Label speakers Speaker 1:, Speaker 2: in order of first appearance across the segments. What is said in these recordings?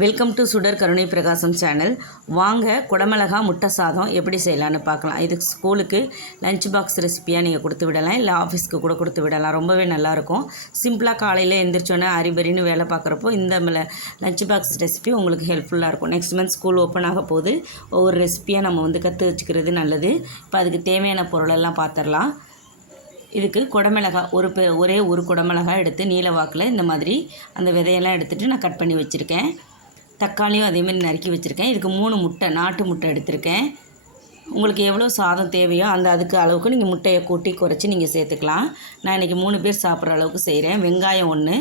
Speaker 1: Welcome to சுடர் கருணை பிரகாசம் சேனல் வாங்க குடமிளகா முட்டை சாதம் எப்படி செய்யலான்னு பார்க்கலாம். இதுக்கு ஸ்கூலுக்கு லஞ்ச் பாக்ஸ் ரெசிப்பியாக நீங்கள் கொடுத்து விடலாம். இல்லை ஆஃபீஸ்க்கு கூட கொடுத்து விடலாம். ரொம்பவே நல்லாயிருக்கும் சிம்பிளாக காலையில் எந்திரிச்சோன்னே அரிபரின்னு வேலை பார்க்குறப்போ இந்த லஞ்ச் பாக்ஸ் ரெசிபி உங்களுக்கு ஹெல்ப்ஃபுல்லாக இருக்கும். நெக்ஸ்ட் மந்த் ஸ்கூல் ஓப்பன் ஆக போகுது. ஒவ்வொரு ரெசிப்பியாக நம்ம வந்து கற்று வச்சுக்கிறது நல்லது. இப்போ அதுக்கு தேவையான பொருளெல்லாம் பார்த்துடலாம் இதுக்கு குடமிளகாய் ஒரு ஒரே ஒரு குடமிளகா எடுத்து நீல வாக்கில் இந்த மாதிரி அந்த விதையெல்லாம் எடுத்துகிட்டு நான் கட் பண்ணி வச்சுருக்கேன். தக்காளியும் அதேமாதிரி நறுக்கி வச்சுருக்கேன். இதுக்கு மூணு முட்டை நாட்டு முட்டை எடுத்திருக்கேன். உங்களுக்கு எவ்வளோ சாதம் தேவையோ அந்த அதுக்கு அளவுக்கு நீங்கள் முட்டையை கூட்டி குறைச்சி நீங்கள் சேர்த்துக்கலாம். நான் இன்றைக்கி மூணு பேர் சாப்பிட்ற அளவுக்கு செய்கிறேன் வெங்காயம் ஒன்று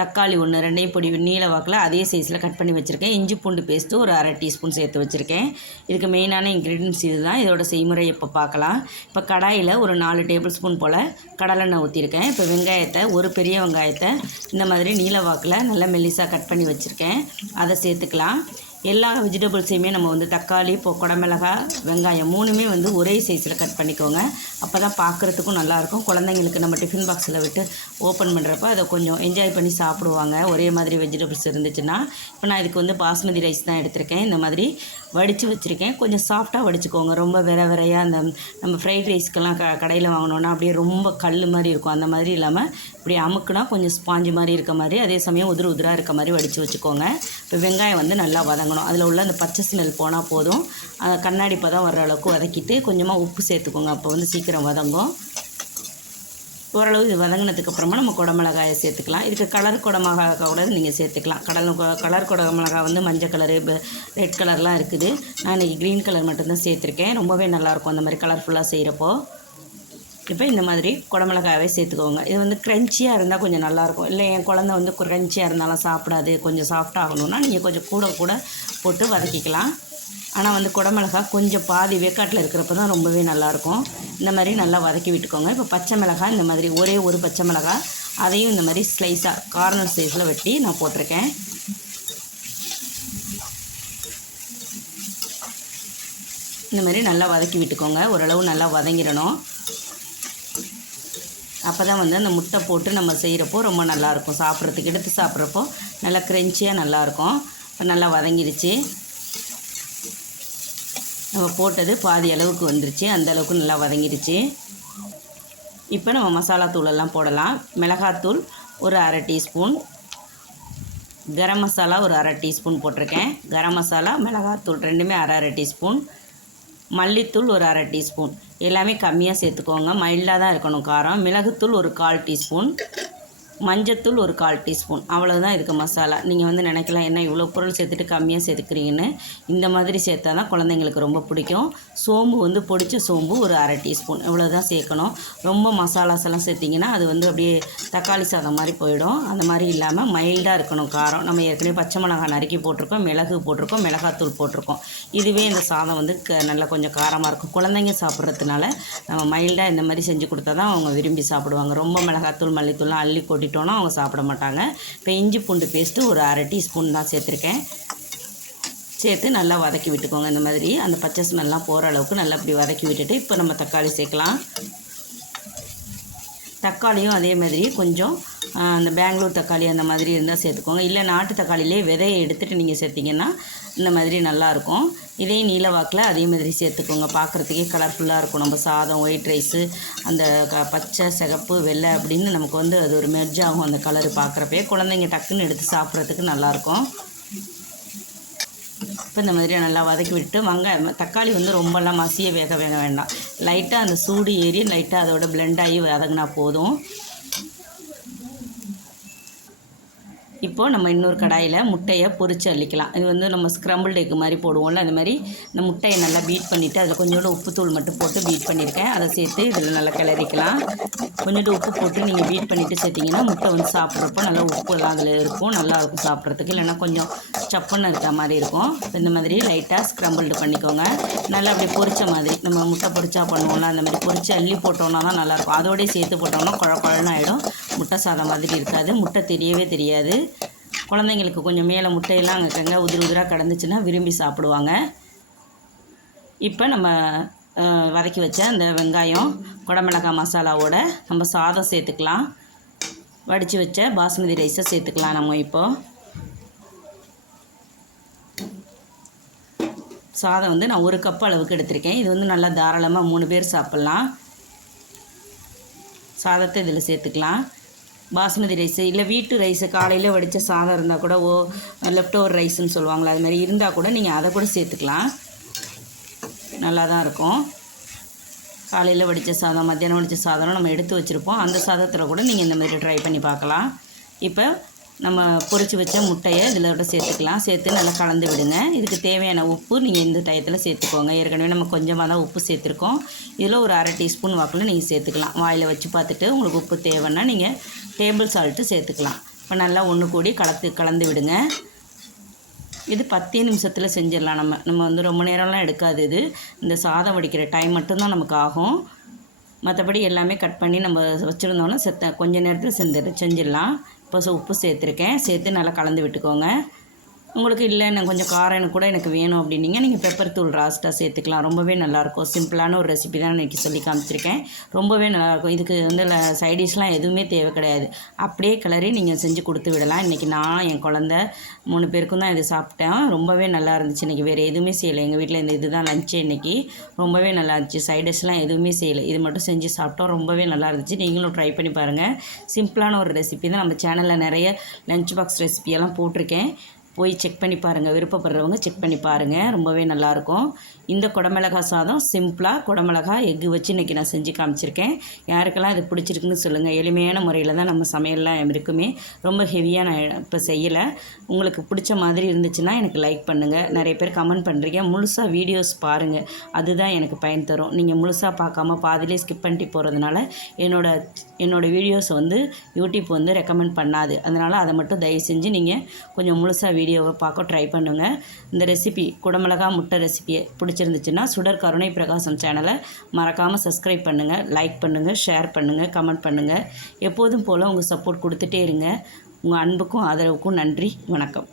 Speaker 1: தக்காளி ஒன்று ரெண்டையும் பொடி நீல வாக்கில் அதே சைஸில் கட் பண்ணி வச்சுருக்கேன். இஞ்சி பூண்டு பேஸ்ட்டு ஒரு அரை டீஸ்பூன் சேர்த்து வச்சுருக்கேன். இதுக்கு மெயினான இன்க்ரீடியன்ஸ் இது தான் இதோட செய்முறை இப்போ பார்க்கலாம். இப்போ கடாயில் ஒரு நாலு டேபிள் ஸ்பூன் போல் கடலெண்ணெய் ஊற்றிருக்கேன் இப்போ வெங்காயத்தை ஒரு பெரிய வெங்காயத்தை இந்த மாதிரி நீல வாக்கில் நல்லா மெல்லிசாக கட் பண்ணி வச்சுருக்கேன். அதை சேர்த்துக்கலாம். எல்லா வெஜிடபிள்ஸையுமே நம்ம வந்து தக்காளி இப்போ குடமிளகாய் வெங்காயம் மூணுமே வந்து ஒரே சைஸில் கட் பண்ணிக்கோங்க. அப்போ தான் பார்க்குறதுக்கும் நல்லாயிருக்கும். குழந்தைங்களுக்கு நம்ம டிஃபின் பாக்ஸில் விட்டு ஓப்பன் பண்ணுறப்ப அதை கொஞ்சம் என்ஜாய் பண்ணி சாப்பிடுவாங்க. ஒரே மாதிரி வெஜிடபிள்ஸ் இருந்துச்சுன்னா. இப்போ நான் இதுக்கு வந்து பாஸ்மதி ரைஸ் தான் எடுத்திருக்கேன். இந்த மாதிரி வடித்து வச்சுருக்கேன். கொஞ்சம் சாஃப்டாக வடிச்சுக்கோங்க. ரொம்ப விர விரையாக அந்த நம்ம ஃப்ரைட் ரைஸ்க்கெல்லாம் க கடையில் வாங்கினோன்னா அப்படியே ரொம்ப கல் மாதிரி இருக்கும். அந்த மாதிரி இல்லாமல் இப்படி அமுக்குனா கொஞ்சம் ஸ்பாஞ்சு மாதிரி இருக்க மாதிரி அதே சமயம் உதிர உதிராக இருக்க மாதிரி வடித்து வச்சுக்கோங்க. இப்போ வெங்காயம் வந்து நல்லா வதங்கணும். அதில் உள்ள அந்த பச்சை ஸ்மெல் போனால் போதும். அந்த கண்ணாடி பதம் வர்ற அளவுக்கு வதக்கிட்டு கொஞ்சமாக உப்பு சேர்த்துக்கோங்க. அப்போ வந்து சீக்கிரம் வதங்கும். ஓரளவு இது வதங்கினதுக்கு அப்புறமா நம்ம குடமிளகாயை சேர்த்துக்கலாம். இதுக்கு கலர் குடமிளகா கூட நீங்கள் சேர்த்துக்கலாம். கடல் கலர் குடமிளகா வந்து மஞ்சள் கலரு ரெட் கலர்லாம் இருக்குது. நான் இன்றைக்கி க்ரீன் கலர் மட்டும்தான் சேர்த்துருக்கேன். ரொம்பவே நல்லாயிருக்கும் அந்த மாதிரி கலர்ஃபுல்லாக செய்கிறப்போ இப்போ இந்த மாதிரி குடமிளகாவே சேர்த்துக்கோங்க. இது வந்து க்ரன்ச்சியாக இருந்தால் கொஞ்சம் நல்லாயிருக்கும். இல்லை என் குழந்த வந்து க்ரன்ச்சியாக இருந்தாலும் சாப்பிடாது கொஞ்சம் சாஃப்டாக ஆகணும்னா நீங்கள் கொஞ்சம் கூட கூட போட்டு வதக்கிக்கலாம். ஆனால் வந்து குடமிளகா கொஞ்சம் பாதி வேக்காட்டில் இருக்கிறப்ப தான் ரொம்பவே நல்லாயிருக்கும். இந்த மாதிரி நல்லா வதக்கி விட்டுக்கோங்க. இப்போ பச்சை மிளகாய் இந்த மாதிரி ஒரே ஒரு பச்சை மிளகாய் அதையும் இந்த மாதிரி ஸ்லைஸாக கார்னர் சைஸில் வெட்டி நான் போட்டிருக்கேன். இந்த மாதிரி நல்லா வதக்கி விட்டுக்கோங்க. ஓரளவு நல்லா வதங்கிடணும். அப்போ தான் வந்து அந்த முட்டை போட்டு நம்ம செய்கிறப்போ ரொம்ப நல்லாயிருக்கும். சாப்பிட்றதுக்கு எடுத்து சாப்பிட்றப்போ நல்லா க்ரன்ச்சியாக நல்லாயிருக்கும். இப்போ நல்லா வதங்கிடுச்சு நம்ம போட்டது பாதி அளவுக்கு வந்துருச்சு. அந்த அளவுக்கு நல்லா வதங்கிடுச்சு. இப்போ நம்ம மசாலா தூளெல்லாம் போடலாம். மிளகாத்தூள் ஒரு அரை டீஸ்பூன். கரம் மசாலா ஒரு அரை டீஸ்பூன் போட்டிருக்கேன். கரம் மசாலா மிளகாத்தூள் ரெண்டுமே அரை அரை டீஸ்பூன். மல்லித்தூள் ஒரு அரை டீஸ்பூன். எல்லாமே கம்மியாக சேர்த்துக்கோங்க. மைல்டாக தான் இருக்கணும் காரம். மிளகுத்தூள் ஒரு கால் டீஸ்பூன். மஞ்சத்தூள் ஒரு கால் டீஸ்பூன். அவ்வளோதான் இதுக்கு மசாலா. நீங்கள் வந்து நினைக்கலாம் என்ன இவ்வளோ பொருள் சேர்த்துட்டு கம்மியாக சேர்த்துக்கிறீங்கன்னு. இந்த மாதிரி சேர்த்தா தான் குழந்தைங்களுக்கு ரொம்ப பிடிக்கும். சோம்பு வந்து பொடிச்ச சோம்பு ஒரு அரை டீஸ்பூன். இவ்வளோ தான் சேர்க்கணும். ரொம்ப மசாலாஸ் எல்லாம் சேர்த்திங்கன்னா அது வந்து அப்படியே தக்காளி சாதம் மாதிரி போயிடும். அந்த மாதிரி இல்லாமல் மைல்டாக இருக்கணும் காரம். நம்ம ஏற்கனவே பச்சை மிளகாய் நறுக்கி போட்டிருக்கோம் மிளகு போட்டிருக்கோம் மிளகாத்தூள் போட்டிருக்கோம். இதுவே இந்த சாதம் வந்து க நல்லா கொஞ்சம் காரமாக இருக்கும். குழந்தைங்க சாப்பிட்றதுனால நம்ம மைல்டாக இந்த மாதிரி செஞ்சு கொடுத்தா தான் அவங்க விரும்பி சாப்பிடுவாங்க. ரொம்ப மிளகாத்தூள் மல்லித்தூள்லாம் அள்ளி கொட்டிட்டோன்னா அவங்க சாப்பிட மாட்டாங்க. இப்போ இஞ்சி பூண்டு பேஸ்ட்டு ஒரு அரை டீஸ்பூன் தான் சேர்த்துருக்கேன். சேர்த்து நல்லா வதக்கி விட்டுக்கோங்க இந்த மாதிரி. அந்த பச்சை ஸ்மெல்லாம் போகிற அளவுக்கு நல்லா இப்படி வதக்கி விட்டுட்டு இப்போ நம்ம தக்காளி சேர்க்கலாம். தக்காளியும் அதே மாதிரி கொஞ்சம் அந்த பெங்களூர் தக்காளி அந்த மாதிரி இருந்தால் சேர்த்துக்கோங்க. இல்லை நாட்டு தக்காளியிலே விதையை எடுத்துகிட்டு நீங்கள் சேர்த்திங்கன்னா இந்த மாதிரி நல்லாயிருக்கும் இதே நீலவாக்கில் அதே மாதிரி சேர்த்துக்கோங்க. பார்க்குறதுக்கே கலர்ஃபுல்லாக இருக்கும். நம்ம சாதம் ஒயிட் ரைஸு அந்த க பச்சை சிகப்பு வெள்ளை அப்படின்னு நமக்கு வந்து அது ஒரு மெர்ஜ் ஆகும். அந்த கலரு பார்க்குறப்பே குழந்தைங்க டக்குன்னு எடுத்து சாப்பிட்றதுக்கு நல்லாயிருக்கும் இப்போ இந்த மாதிரி நல்லா வதக்கி விட்டு வெங்காயம் தக்காளி வந்து ரொம்பலாம் மசிய வேக வேக வேண்டாம். லைட்டாக அந்த சூடு ஏறி லைட்டாக அதோட பிளெண்ட் ஆகி வதங்கினா போதும். இப்போது நம்ம இன்னொரு கடாயில் முட்டையை பொறிச்சு அள்ளிக்கலாம். இது வந்து நம்ம ஸ்க்ரம்பிள் எக் மாதிரி போடுவோம்ல அந்த மாதிரி இந்த முட்டையை நல்லா பீட் பண்ணிவிட்டு அதில் கொஞ்சோண்டு உப்புத்தூள் மட்டும் போட்டு பீட் பண்ணியிருக்கேன் அதை சேர்த்து இதில் நல்லா கிளறிக்கலாம். கொஞ்சோண்டு உப்பு போட்டு நீங்கள் பீட் பண்ணிவிட்டு சேர்த்திங்கன்னா முட்டை வந்து சாப்பிட்றப்போ நல்லா உப்புலாம் அதில் இருக்கும் நல்லா இருக்கும் சாப்பிட்றதுக்கு. இல்லைன்னா கொஞ்சம் சப்புன்னு இருக்க மாதிரி இருக்கும். இந்த மாதிரி லைட்டாக ஸ்க்ரம்பிள்டு பண்ணிக்கோங்க. நல்லா அப்படியே பொரிச்ச மாதிரி நம்ம முட்டை பொரிச்சா பண்ணுவோம்ல அந்த மாதிரி பொரிச்சு அள்ளி போட்டோம்னா தான் நல்லாயிருக்கும். அதோடய சேர்த்து போட்டோம்னா குழ குழன்னு ஆகிடும் முட்டை சாதம் மாதிரி இருக்காது. முட்டை தெரியவே தெரியாது. குழந்தைங்களுக்கு கொஞ்சம் மேலே முட்டையெல்லாம் அங்கே உதிர உதிராக கிடந்துச்சுன்னா விரும்பி சாப்பிடுவாங்க. இப்போ நம்ம வதக்கி வச்ச அந்த வெங்காயம் குடமிளகாய் மசாலாவோட நம்ம சாதம் சேர்த்துக்கலாம். வடித்து வச்ச பாஸ்மதி ரைஸை சேர்த்துக்கலாம் நம்ம இப்போது சாதம் வந்து நான் ஒரு கப் அளவுக்கு எடுத்திருக்கேன். இது வந்து நல்லா தாராளமாக மூணு பேர் சாப்பிட்லாம். சாதத்தை இதில் சேர்த்துக்கலாம். பாஸ்மதி ரைஸு இல்லை வீட்டு ரைஸு காலையில் வடித்த சாதம் இருந்தால் கூட ஓ லெஃப்ட் ஓவர் ரைஸ்ன்னு சொல்லுவாங்களா அது மாதிரி இருந்தால் கூட நீங்கள் அதை கூட சேர்த்துக்கலாம். நல்லா தான் இருக்கும். காலையில் வடித்த சாதம் மத்தியானம் வடித்த சாதம் நம்ம எடுத்து வச்சுருப்போம். அந்த சாதத்தில் கூட நீங்கள் இந்த மாதிரி ட்ரை பண்ணி பார்க்கலாம். இப்போ நம்ம பொறிச்சு வச்ச முட்டையை இதிலோட சேர்த்துக்கலாம். சேர்த்து நல்லா கலந்து விடுங்க. இதுக்கு தேவையான உப்பு நீங்கள் இந்த டயத்தில் சேர்த்துக்கோங்க. ஏற்கனவே நம்ம கொஞ்சமாக தான் உப்பு சேர்த்துருக்கோம். இதில் ஒரு அரை டீஸ்பூன் வாக்கில் நீங்கள் சேர்த்துக்கலாம். வாயில் வச்சு பார்த்துட்டு உங்களுக்கு உப்பு தேவைன்னா நீங்கள் டேபிள் சால்ட்டு சேர்த்துக்கலாம். இப்போ நல்லா ஒன்று கூடி கலத்து கலந்து விடுங்க. இது பத்தே நிமிஷத்தில் செஞ்சிடலாம் நம்ம. நம்ம வந்து ரொம்ப நேரம்லாம் எடுக்காது இது. இந்த சாதம் வடிக்கிற டைம் மட்டும்தான் நமக்கு ஆகும். மற்றபடி எல்லாமே கட் பண்ணி நம்ம வச்சுருந்தோன்னா செத்த கொஞ்ச நேரத்தில் செஞ்சு செஞ்சிடலாம். இப்போ உப்பு சேர்த்துருக்கேன். சேர்த்து நல்லா கலந்து விட்டுக்கோங்க. உங்களுக்கு இல்லை எனக்கு கொஞ்சம் காரம் எனக்கு கூட எனக்கு வேணும் அப்படின்னீங்க. நீங்கள் பெப்பர் தூள் ராஸ்ட்டாக சேர்த்துக்கலாம். ரொம்பவே நல்லாயிருக்கும். சிம்பிளான ஒரு ரெசிபி தான் இன்றைக்கி சொல்லி காமிச்சிருக்கேன். ரொம்பவே நல்லாயிருக்கும். இதுக்கு வந்து சைடிஷ்லாம் எதுவுமே தேவை கிடையாது. அப்படியே கிளறி நீங்கள் செஞ்சு கொடுத்து விடலாம். இன்றைக்கி நான் என் குழந்த மூணு பேருக்கும் தான் இது சாப்பிட்டேன். ரொம்பவே நல்லா இருந்துச்சு இன்றைக்கி வேறு எதுவுமே செய்யலை. எங்கள் வீட்டில் இந்த இதுதான் லஞ்சு இன்றைக்கி ரொம்பவே நல்லா இருந்துச்சு சைடிஷ்லாம் எதுவுமே செய்யலை. இது மட்டும் செஞ்சு சாப்பிட்டோம். ரொம்பவே நல்லா இருந்துச்சு நீங்களும் ட்ரை பண்ணி பாருங்கள் சிம்பிளான ஒரு ரெசிபி தான். நம்ம சேனலில் நிறைய லஞ்ச் பாக்ஸ் ரெசிபியெல்லாம் போட்டிருக்கேன். போய் செக் பண்ணி பாருங்கள் விருப்பப்படுறவங்க செக் பண்ணி பாருங்கள் ரொம்பவே நல்லாயிருக்கும் இந்த குடமிளகா சாதம் சிம்பிளாக குடமிளகா எக்கு வச்சு இன்றைக்கி நான் செஞ்சு காமிச்சிருக்கேன். யாருக்கெல்லாம் இது பிடிச்சிருக்குன்னு சொல்லுங்கள் எளிமையான முறையில் தான் நம்ம சமையல்லாம் இருக்குமே. ரொம்ப ஹெவியாக நான் இப்போ செய்யலை. உங்களுக்கு பிடிச்ச மாதிரி இருந்துச்சுன்னா எனக்கு லைக் பண்ணுங்கள் நிறைய பேர் கமெண்ட் பண்ணுறீங்க முழுசாக வீடியோஸ் பாருங்கள் அதுதான் எனக்கு பயன் தரும். நீங்கள் முழுசாக பார்க்காம பாதிலே ஸ்கிப் பண்ணிட்டு போகிறதுனால என்னோட என்னோடய வீடியோஸை வந்து யூடியூப் வந்து ரெக்கமெண்ட் பண்ணாது. அதனால் அதை மட்டும் தயவு செஞ்சு நீங்கள் கொஞ்சம் முழுசாக வீடியோவை பார்க்க ட்ரை பண்ணுங்கள் இந்த ரெசிபி குடமிளகா முட்டை ரெசிபியை பிடிச்சிருந்துச்சுன்னா சுடர் கருணை பிரகாசம் சேனலை மறக்காமல் சப்ஸ்கிரைப் பண்ணுங்கள் லைக் பண்ணுங்கள் ஷேர் பண்ணுங்கள் கமெண்ட் பண்ணுங்கள் எப்போதும் போல் உங்கள் சப்போர்ட் கொடுத்துட்டே இருங்க. உங்கள் அன்புக்கும் ஆதரவுக்கும் நன்றி வணக்கம்.